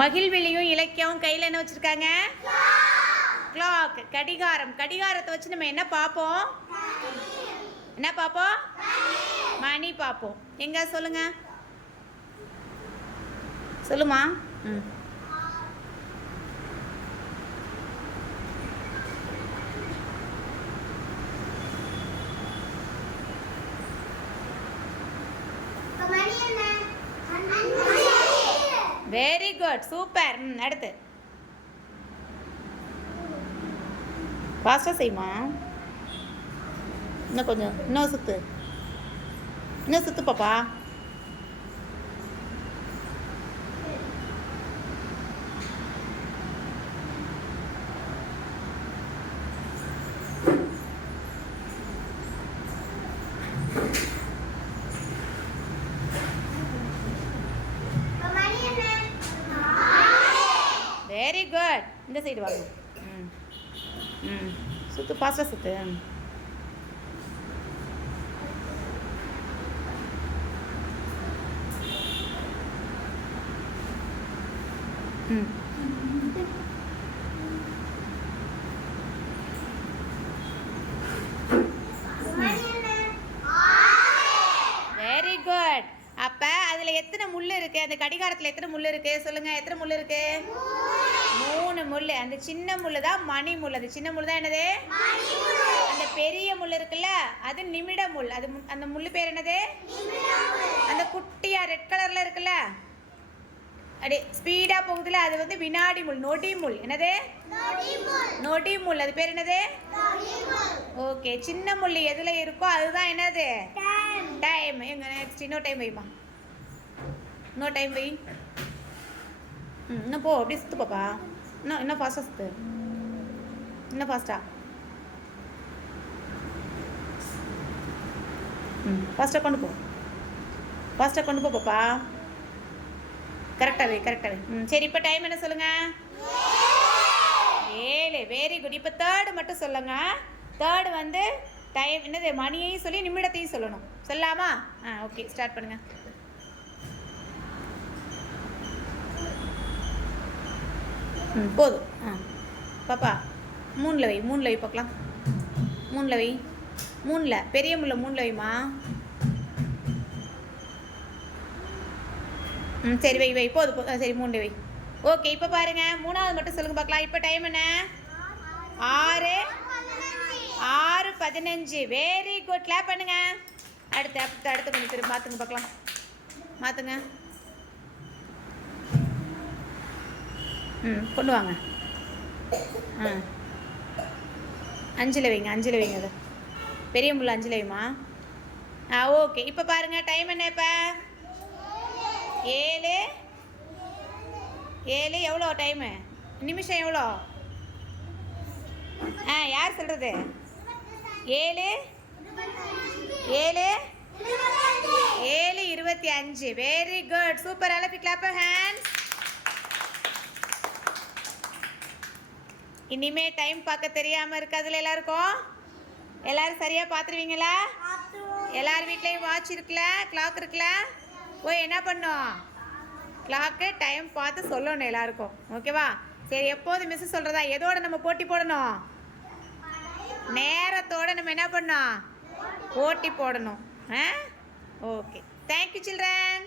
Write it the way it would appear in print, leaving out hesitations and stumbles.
மகிழ்விழியும் இலக்கியம் கையில் என்ன வச்சுருக்காங்க? கிளாக், கடிகாரம். கடிகாரத்தை வச்சு நம்ம என்ன பார்ப்போம்? என்ன பார்ப்போம்? மணி பார்ப்போம். எங்க சொல்லுங்க, சொல்லுமா. Very good, super. அடுத்து ஃபாஸ்ட்டாக செய்யுமா. இன்னும் கொஞ்சம், இன்னும் சுத்து, இன்னும் சுத்து பாப்பா. Very good. இந்த சைடு வாங்க. சுத்து, ஃபாஸ்ட்டாக சுத்து. Very good. அப்போ அதில் எத்தனை முள் இருக்குது? அந்த கடிகாரத்தில் எத்தனை முள் இருக்குது சொல்லுங்கள். எத்தனை முள் இருக்குது? 3 முள். அந்த சின்ன முள் தான் மணி முள். அந்த சின்ன முள் தான் என்னது? அந்த பெரிய முள் இருக்குல்ல, அது நிமிட முள். அது அந்த முள் பேர் என்னது? அந்த குட்டியா ரெட் கலரில் இருக்குல்ல, அப்படி ஸ்பீடாக போகுதுல, அது வந்து வினாடி முள், நொடி முள். என்னது? நொடி முள். அது பேர் என்னது? ஓகே. சின்ன முள் எதில் இருக்கோ அதுதான் என்னது? டைம். எங்க நெக்ஸ்ட் இன்னொரு டைம் வைமா. இன்னொரு டைம் வை. இன்னும் போ, அப்படியே சுற்று பாப்பா. இன்னும் ஃபாஸ்ட்டாக சுற்று, இன்னும் ஃபாஸ்ட்டாக. ஃபாஸ்ட்டாக கொண்டு போ, ஃபாஸ்ட்டாக கொண்டு போ பாப்பா. கரெக்டாக வை, கரெக்டாக வை. சரி, இப்போ டைம் என்ன சொல்லுங்கள்? 7. Very good. இப்போ தேர்டு மட்டும் சொல்லுங்க. தேர்டு வந்து டைம் என்னது? மணியையும் சொல்லி நிமிடத்தையும் சொல்லணும். சொல்லாமா? ஓகே, ஸ்டார்ட் பண்ணுங்க. போதும். பாப்பா 3ல் வை, 3ல் வை பார்க்கலாம். 3ல் வை, 3ல் பெரிய முள்ள 3ல் வைமா. சரி வை வை, போதும். சரி 3ல் வை. ஓகே. இப்போ பாருங்க, 3வது மட்டும் சொல்லுங்க பார்க்கலாம். இப்போ டைம் என்ன? 6:15. Very good. கிளாப் பண்ணுங்க. அடுத்து கொஞ்சம் திரும்ப மாற்றுங்க பார்க்கலாம். மாற்றுங்க. கொண்டு வாங்க. 5ல் வைங்க, 5ல் வைங்க. அது பெரிய முள்ள 5ல் வைமா. ஓகே. இப்போ பாருங்க, டைம் என்ன? இப்போ 7 எவ்வளோ டைமு? நிமிஷம் எவ்வளோ? யார் சொல்கிறது? 7:25. Very good, super. அலப்பி கிளாப் ஹேண்ட்ஸ். இனிமே டைம் பார்க்க தெரியாமல் இருக்காதுல எல்லாருக்கும்? எல்லாரும் சரியாக பார்த்துருவீங்களா? எல்லார் வீட்லேயும் வாட்ச் இருக்குல்ல, கிளாக் இருக்குல்ல, போய் என்ன பண்ணும்? கிளாக்கு டைம் பார்த்து சொல்லணும் எல்லாருக்கும். ஓகேவா? சரி, எப்போதும் மிஸ் சொல்கிறதா, எதோட நம்ம போட்டி போடணும்? நேரத்தோடு நம்ம என்ன பண்ணோம்? போட்டி போடணும். ஓகே. Thank you children.